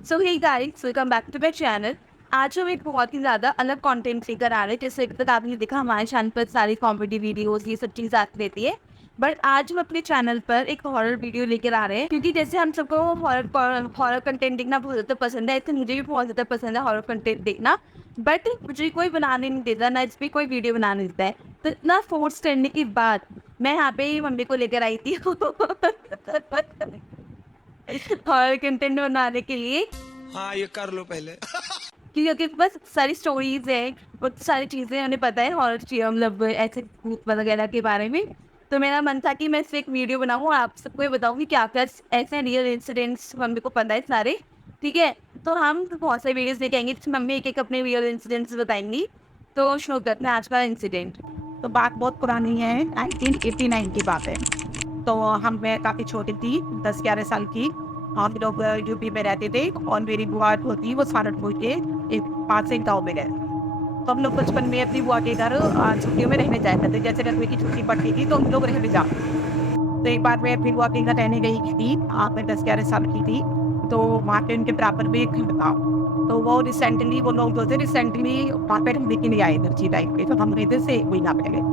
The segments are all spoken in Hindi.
So hey guys, welcome back to my channel. आज हम एक बहुत ही ज़्यादा अलग कंटेंट लेकर आ रहे हैं। जैसे अभी तक आपने देखा हमारे चैनल पर सारी कॉमेडी वीडियोस ये सब चीज़ आती रहती है, बट आज हम अपने चैनल पर एक हॉरर वीडियो लेकर आ रहे हैं। क्योंकि जैसे हम सबको हॉरर कंटेंट देखना बहुत ज़्यादा पसंद है, ऐसे मुझे भी बहुत ज़्यादा पसंद है हॉरर कंटेंट देखना। बट मुझे कोई बनाने नहीं देता, ना इस पर कोई वीडियो बनाने देता है। तो इतना फोर्स करने के बाद मैं यहाँ पे मम्मी को लेकर आई थी हॉरर कंटेंट बनाने के लिए। हाँ, ये कर लो पहले। क्योंकि बस सारी स्टोरीज है, बहुत सारी चीज़ें उन्हें पता है हॉरर मतलब ऐसे भूत वगैरह के बारे में। तो मेरा मन था कि मैं इससे एक वीडियो बनाऊँ और आप सबको ये बताऊँ कि क्या क्या ऐसे रियल इंसिडेंट्स मम्मी को पता है सारे। ठीक है, तो हम बहुत सारे वीडियोस लेके आएंगे जिसमें मम्मी एक एक अपने रियल इंसिडेंट्स बताएंगी। तो शुरू करते हैं आज का इंसिडेंट। तो बात बहुत पुरानी है, 1989 की बात है। तो मैं काफ़ी छोटी थी, 10-11 साल की। हम लोग यूपी में रहते थे और मेरी बुआ जो थी वो सहारनपुर के एक पास से गाँव में गए। तो हम लोग बचपन में अपनी बुआ के घर छुट्टियों में रहने जाते थे। जैसे गर्मी की छुट्टी पड़ती थी तो हम लोग रहने जाते। तो एक बार मैं अपनी बुआ के घर रहने गई थी, मैं 10-11 साल की थी। तो वहाँ पे उनके बराबर में एक घर था। तो वो लोग जो थे रिसेंटली वहाँ पे रहने के लिए आए थे टाइम पे। तो हम रहते से 1 महीना पहले।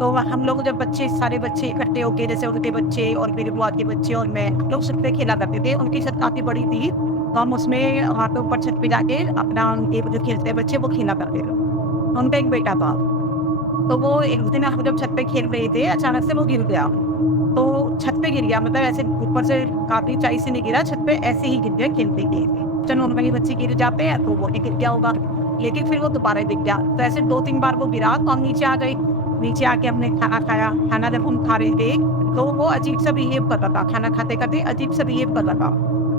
तो हम लोग जब सारे बच्चे इकट्ठे होके, जैसे उनके बच्चे और मेरी बुआ के बच्चे और मैं, हम लोग छत पे खेला करते थे। उनकी छत काफ़ी बड़ी थी, तो हम उसमें वहाँ पे ऊपर छत पे जाके अपना उनके जो खेलते बच्चे वो खेला करते थे। उनका एक बेटा था। तो वो एक दिन हम जब छत पे खेल रहे थे, अचानक से वो गिर गया। तो छत पे गिर गया, मतलब ऐसे ऊपर से काफ़ी ऊँचाई से नहीं गिरा, छत पे ऐसे ही गिर गया खेलते-खेलते। चलो नॉर्मली बच्चे गिर जाते हैं तो वो भी गिर गया होगा, लेकिन फिर वो दोबारा गिर गया। तो ऐसे 2-3 बार वो गिरा तो हम नीचे आ गए। नीचे आके हमने खाना खाया। खाना जब हम खा रहे थे तो वो अजीब-सा बिहेव कर रहा था, खाना खाते-खाते अजीब-सा बिहेव कर रहा था।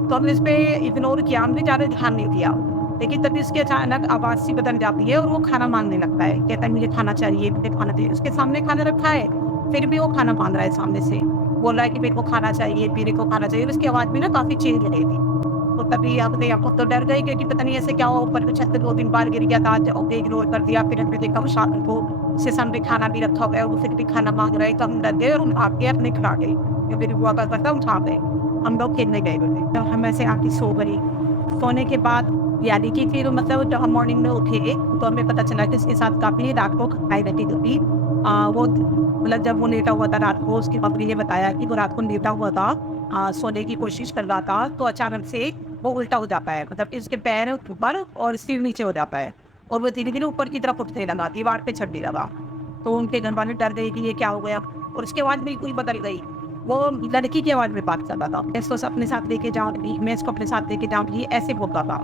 तो हमने इसपे इग्नोर किया, हमने ज़्यादा ध्यान नहीं दिया। लेकिन तभी उसकी अचानक आवाज़ सी बदल जाती है और वो खाना माँगने लगता है। कहता है मुझे खाना चाहिए, मुझे खाना चाहिए। उसके सामने खाना रखा है, फिर भी वो खाना माँग रहा है सामने से। बोल रहा है कि मेरे को खाना चाहिए, मेरे को खाना चाहिए। उसकी आवाज़ भी ना काफ़ी चेंज हो रही थी। तो तभी हम तो डर गए क्योंकि पता नहीं ऐसे क्या हुआ, ऊपर की छत पे 2-3 बार गिर गया था। हमने इग्नोर कर दिया। फिर हमने देखा वो शाम को उसके सामने खाना भी रखा हुआ है, वो फिर भी खाना माँग रहा है। तो हम डर गए और हम भाग के अपने घर आ गए। जो मेरी बुआ का घर था, उठा गए। हम लोग खेलने गए हुए थे। तो हम ऐसे आके सो गए। सोने के बाद यानी कि फिर मतलब जब हम मॉर्निंग में उठे तो हमें पता चला कि उसके साथ काफ़ी रात को खटाई रहती थी। वो मतलब जब वो लेटा हुआ था रात को, उसकी मम्मी ने बताया कि वो रात को लेटा हुआ था, सोने की कोशिश कर रहा था, तो अचानक से वो उल्टा हो जाता है। मतलब इसके पैर ऊपर और सिर नीचे हो जाता है और वो धीरे-धीरे ऊपर की तरफ उठने लगा, दीवार पे चढ़ने लगा। तो उनके घर वाले डर गए कि ये क्या हो गया, और उसके बाद बिल्कुल बदल गई। वो लड़की की आवाज़ में बात कर रहा था, मैं इसको अपने साथ लेके जाऊँगी, मैं इसको अपने साथ लेके जाऊँगी, ऐसे बोलता था।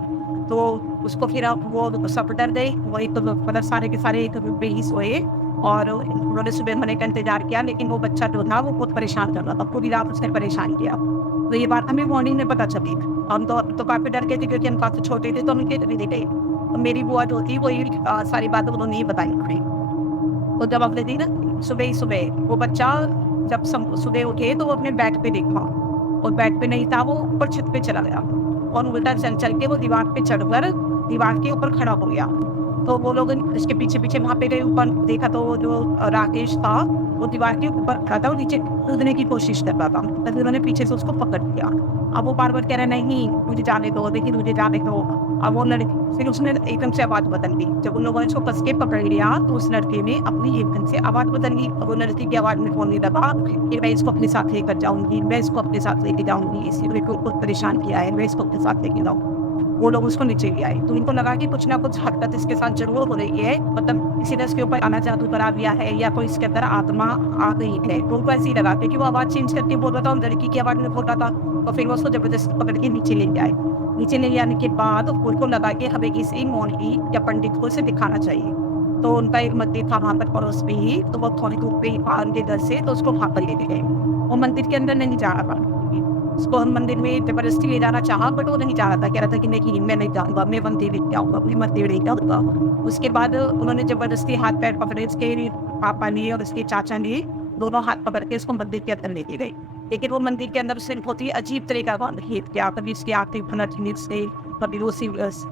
तो उसको फिर अब वो सब डर गए, वही तो मतलब सारे के सारे एक रूम पे ही सोए। और उन्होंने सुबह होने का इंतज़ार किया, लेकिन वो बच्चा जो था वो बहुत परेशान कर रहा था, पूरी रात उसने परेशान किया। तो ये बात हमें मॉर्निंग में पता चली। हम तो काफ़ी डर गए थे क्योंकि हम काफ़ी छोटे थे, तो हम खेत भी नहीं गए। तो मेरी बुआ जो थी वो ये सारी बातें उन्होंने ही बताई हमें। तो जब अगले दिन सुबह ही सुबह वो बच्चा जब सुबह उठे तो वो अपने बेड पे देखा, और बेड पे नहीं था, वो ऊपर छत पे चला गया और उल्टा चल चल के वो दीवार पे चढ़कर दीवार के ऊपर खड़ा हो गया। तो वो लोग इसके पीछे पीछे वहाँ पे गए, ऊपर देखा तो वो जो राकेश था वो दीवार के ऊपर खड़ा था और नीचे कूदने की कोशिश कर रहा था। तभी उन्होंने पीछे से उसको पकड़ लिया। अब वो बार बार कह रहा है नहीं मुझे जाने दो, देखिए मुझे जाने दो। अब वो लड़की फिर उसने एकदम से आवाज़ बदल दी। जब उन लोगों ने उसको कस के पकड़ लिया तो उस लड़के ने अपनी एकदम से आवाज़ बदल ली। अब वो लड़की की आवाज़ में बोलने लगा कि मैं इसको अपने साथ लेकर जाऊँगी, मैं इसको अपने साथ लेके जाऊँगी, इसी मेरे को बहुत परेशान किया है, मैं इसको अपने साथ लेके जाऊँ। वो लोग उसको नीचे ले आए, तो उनको लगा कि कुछ ना कुछ हरकत इसके साथ ज़रूर हो रही है, मतलब किसी ने इसके ऊपर आना जादू करा दिया है या कोई इसके अंदर आत्मा आ गई है। तो उनको ऐसे ही लगा क्योंकि वो आवाज़ चेंज करके बोल रहा था और लड़की की आवाज़ में बोल रहा था। और फिर वो उसको ज़बरदस्ती पकड़ के नीचे लेके आए। नीचे ले जाने के बाद उनको लगा कि हमें किसी मौलवी या पंडित को इसे दिखाना चाहिए। तो उनका एक मंदिर था वहाँ पर पड़ोस में ही, तो वो थोड़ी दूर पे ही था उनके घर से, तो उसको वहाँ पर लेके गए। वो मंदिर के अंदर नहीं जा रहा था। उसको हम मंदिर में ज़बरदस्ती ले जाना चाहा, बट वो नहीं चाह रहा था, कह रहा था कि नहीं मैं नहीं जाऊँगा, मैं मंदिर लेके आऊँगा, मैं मंदिर लेके आऊँगा। उसके बाद उन्होंने ज़बरदस्ती हाथ पैर पकड़े, उसके पापा ने और उसके चाचा ने दोनों हाथ पकड़ के उसको मंदिर के अंदर लेके गए। लेकिन वो मंदिर के अंदर उसने बहुत ही अजीब तरीका का बिहेव किया, कभी उसकी आँखें पलटने से, कभी वो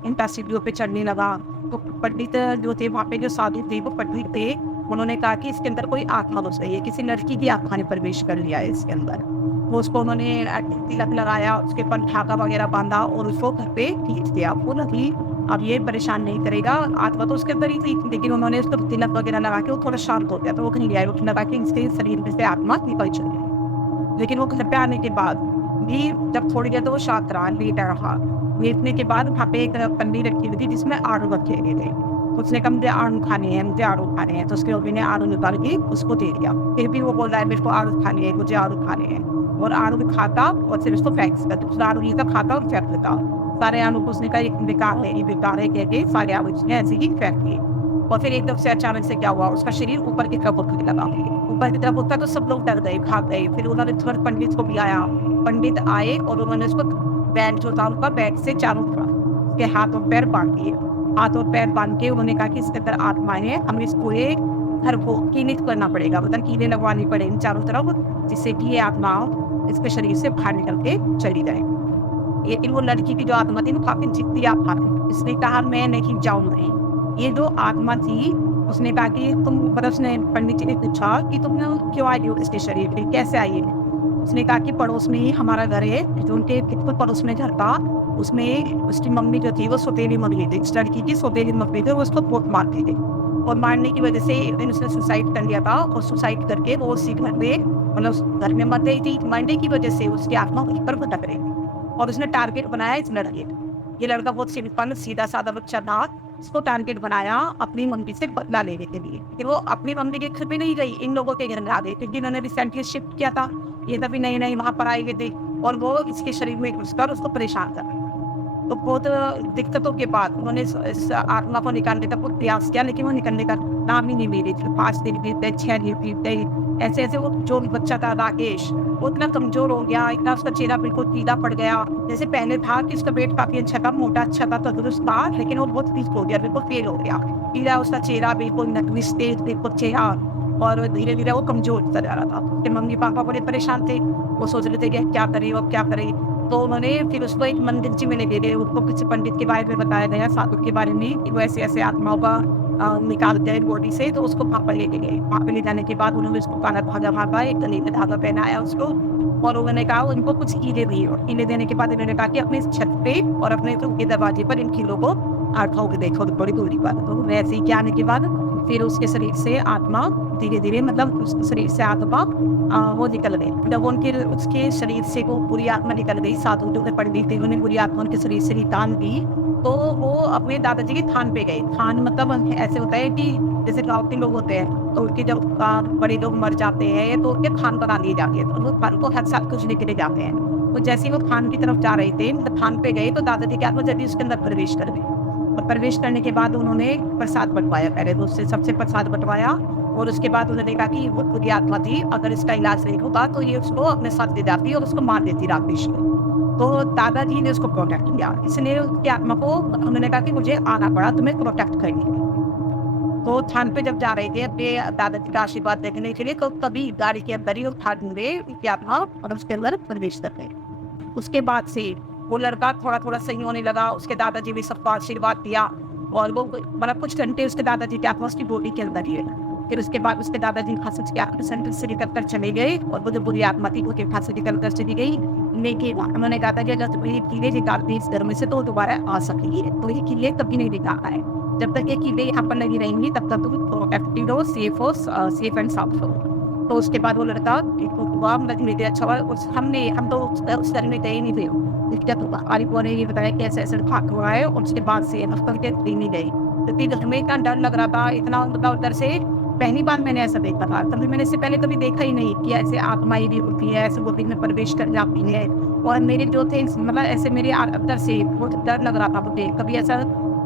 ईंटा सीढ़ियों पे चढ़ने लगा। तो पंडित जो थे वहाँ पे, जो साधु थे वो पंडित थे, उन्होंने कहा कि इसके अंदर कोई आत्मा घुस गई है, किसी लड़की की आत्मा ने प्रवेश कर लिया है इसके अंदर। वो उसको उन्होंने तिलक लगाया, उसके ऊपर धागा वगैरह बांधा और उसको घर पे खींच दिया। बोला कि अब ये परेशान नहीं करेगा, आत्मा तो उसके अंदर ही थी, लेकिन उन्होंने उसको तिलक वगैरह लगा के वो थोड़ा शांत हो गया, तो वो कहीं गया, वो लगा के इसके शरीर में से आत्मा निकल चली। लेकिन वो घर पे आने के बाद भी जब थोड़ी देर तो वो शांत रहा, लेटा रहा। लेटने के बाद वहाँ पे एक पन्नी रखी हुई थी जिसमें आड़ू रखे हुए थे। उसने कहा मुझे आड़ू खाने हैं, मुझे आड़ू खाने हैं, तो उसके मम्मी ने आड़ू निकाल के उसको दे दिया। फिर भी वो बोल रहा है मेरे को आड़ू खाने हैं, मुझे आड़ू खाने हैं, और आड़ू खाता और फिर उसको फेंक देता, दूसरा आड़ू लेकर खाता और फेंक देता। सारे आलू को उसने कहा ये बेकार है, ये बेकार है, कह के सारे आलू उसने ऐसे ही फेंक दिए। और फिर एकदम से अचानक से क्या हुआ, उसका शरीर ऊपर की तरफ उठने लगा। ऊपर की तरफ उठा तो सब लोग डर गए, भाग गए। फिर उन्होंने तुरंत पंडित को भी आया, पंडित आए और उन्होंने उसको बैंड जो था उनका बैंड से चारों तरफ उसके हाथ और पैर बांध दिए। हाथ और पैर बांध के उन्होंने कहा कि इसके अंदर आत्माएं हैं, हमें इस पूरे घर को कीलित करना पड़ेगा, मतलब कीले लगवानी पड़ेगी चारों तरफ, जिससे कि ये आत्मा इसके शरीर से बाहर निकल के चली जाए। लेकिन वो लड़की की जो आत्मा थी वो काफी जिद्दी आत्मा थी, उसने कहा मैं नहीं जाऊंगी। ये जो आत्मा थी उसने कहा कि तुम, मतलब उसने पंडित जी ने पूछा कि तुम क्यों आई हो इसके शरीर पे, कैसे आई है। उसने कहा कि पड़ोस में ही हमारा घर है, जो उनके बिल्कुल पड़ोस में घर था, उसमें उसकी मम्मी जो थी वो सौतेली मम्मी थी, इस लड़की की सौतेली मम्मी थी, वो उसको बहुत मारती थी। और मारने की वजह से उसने सुसाइड कर लिया था, और सुसाइड करके वो उसी घर में, मतलब उस घर में मर गई थी। मरने की वजह से उसकी आत्मा उस पर भटक रही थी, और उसने टारगेट बनाया इस लड़के को। ये लड़का बहुत सिंपल सीधा साधा बच्चा था, इसको टारगेट बनाया अपनी मम्मी से बदला लेने के लिए। फिर वो अपनी मम्मी के घर पे नहीं गई, इन लोगों के घर में आ गई, क्योंकि इन्होंने रिसेंटली शिफ्ट किया था, ये तभी नई नई वहां पर आए हुए थे, और वो इसके शरीर में घुसकर उसको परेशान कर। तो बहुत दिक्कतों के बाद उन्होंने इस आत्मा को निकालने का बहुत प्रयास किया, लेकिन वो निकलने का नाम ही नहीं ले रही थी। 5 दिन बीत गए, 6 दिन बीत गए, ऐसे ऐसे वो जो बच्चा था राकेश, वो इतना कमजोर हो गया, इतना उसका चेहरा बिल्कुल पीला पड़ गया। जैसे पहले था कि उसका पेट काफी अच्छा था, मोटा अच्छा था, तंदुरुस्त था, लेकिन वो बहुत वीक हो गया, बिल्कुल फेल हो गया। पीला उसका चेहरा, बिल्कुल नकली तेज बिल्कुल चेहरा, और धीरे धीरे वो कमजोर होता जा रहा था। उसके मम्मी पापा बड़े परेशान थे, वो सोच रहे थे कि क्या करें और क्या करें। तो उन्होंने फिर उसको एक मंदिर जी में ले गए, उसको किसी पंडित के बारे में बताया गया, साधु के बारे में, कि वो ऐसे ऐसे आत्माओं का निकालते हैं बॉडी से। तो उसको वहाँ पर लेके गए, वहाँ पे ले जाने के बाद उन्होंने उसको काला धागा बांधा, एक गले में धागा पहनाया उसको, और उन्होंने कहा उनको कुछ कीले दिए, और कीले देने के बाद उन्होंने कहा कि अपने छत पे और अपने रूम के दरवाजे पर इन कीलों को आठों के देखो, बड़ी दूरी पर। तो वैसे ही क्या आने के बाद फिर उसके शरीर से आत्मा धीरे धीरे, मतलब उसके शरीर से आत्मा वो निकल गई। जब उनके उसके शरीर से वो बुरी आत्मा निकल गई, साधु जो पंडित थे उन्होंने बुरी आत्मा उनके शरीर से निकाल दी, तो वो अपने दादाजी के थान पे गए। थान मतलब ऐसे होता है कि जैसे गाँव के लोग होते हैं, तो उनके जब बड़े लोग मर जाते हैं तो उनके थान बना लिए जाते हैं, तो वो थान को हर साल कुछ लेके जाते हैं। तो जैसे ही वो थान की तरफ जा रहे थे, मतलब थान पे गए, तो दादाजी की आत्मा जल्दी उसके अंदर प्रवेश कर गई, और प्रवेश करने के बाद उन्होंने प्रसाद बंटवाया, पहले तो उससे सबसे प्रसाद बंटवाया, और उसके बाद उन्होंने कहा कि वो बुरी आत्मा थी, अगर इसका इलाज नहीं होता तो ये उसको अपने साथ ले जाती और उसको मार देती राकेश को। तो दादाजी ने उसको प्रोटेक्ट किया, इसलिए उसकी आत्मा को उन्होंने कहा कि मुझे आना पड़ा तुम्हें प्रोटेक्ट करने के लिए। तो थान पे जब जा रहे थे अपने दादाजी का आशीर्वाद देखने के लिए, तो तभी गाड़ी के अंदर ही वो थान में उसकी आत्मा और उसके अंदर प्रवेश कर गए। उसके बाद से वो लड़का थोड़ा थोड़ा सही होने लगा, उसके दादाजी भी सबको आशीर्वाद दिया, और वो मतलब कुछ घंटे उसके दादाजी की आत्मा उसकी बॉडी के अंदर ही है। फिर उसके बाद उसके दादाजी फांसी के आत्मा सेंटर से निकल कर चले गए, और वो जो बुरी आत्मा थी वो के फांसी निकल कर चली गई। लेकिन उन्होंने कहा था कि अगर तुम्हें ये कीड़े निकालते इस घर में से तो दोबारा आ सकेगी, तो ये कीड़े कभी नहीं निकालना है। जब तक ये कीड़े यहाँ पर लगी रहेंगी तब तक तुम एक्टिव हो, सेफ एंड साउथ हो। तो उसके बाद वो लड़का मतलब अच्छा हुआ, हम तो उस घर में गए नहीं थे, जब आरिफ ने ये बताया कि ऐसे ऐसे भाग हुआ है, और उसके बाद से अफ्तर के नहीं गई। तो फिर हमें इतना डर लग रहा था, इतना मतलब डर से पहली बार मैंने ऐसा देखा था, कभी मैंने इससे पहले कभी देखा ही नहीं कि ऐसे आत्माएं भी होती है, ऐसे बॉडी में प्रवेश कर जाती है। और मेरे जो थे मतलब ऐसे मेरे अंदर से बहुत डर लग रहा था मुझे, कभी ऐसा,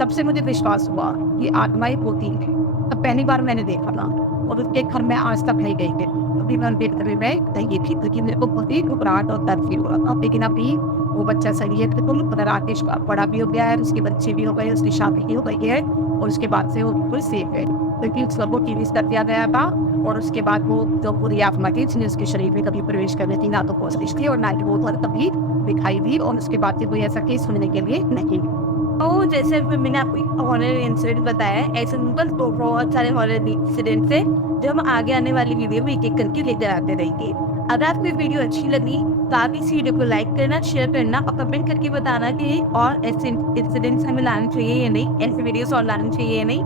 तब से मुझे विश्वास हुआ कि आत्माएं होती हैं। तब पहली बार मैंने देखा था, और उसके घर में आज तक नहीं गई थी, अभी मैं बेहतर में गई थी, क्योंकि मेरे को बहुत ही घबराहट और डर फील हो रहा था। लेकिन अभी वो बच्चा सही है, बिल्कुल राकेश का बड़ा भी हो गया है, उसके बच्चे भी हो गए, उसकी शादी भी हो गई है, और उसके बाद से वो बिल्कुल सेफ है, क्योंकि उस सबको टीवी कर दिया गया था। और उसके बाद वो जो पूरी आत्मा थी जिसने उसके शरीर में कभी प्रवेश करने थी, ना तो कोशिश की और ना ही वो कभी दिखाई दी, और उसके बाद से कोई ऐसा केस सुनने के लिए नहीं। तो जैसे मैंने आपको हॉरर इंसिडेंट बताया, ऐसे तो बहुत सारे हॉरर इंसिडेंट है जो हम आगे आने वाली वीडियो में एक एक करके लेकर आते रहेंगे। अगर आपको ये वीडियो अच्छी लगी तो आप इस वीडियो को लाइक करना, शेयर करना और कमेंट करके बताना कि और ऐसे इंसिडेंट्स हमें लाने चाहिए या नहीं, ऐसे वीडियोस और लाने चाहिए या नहीं।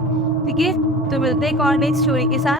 ठीक है, तो मिलते हैं एक और नई स्टोरी के साथ।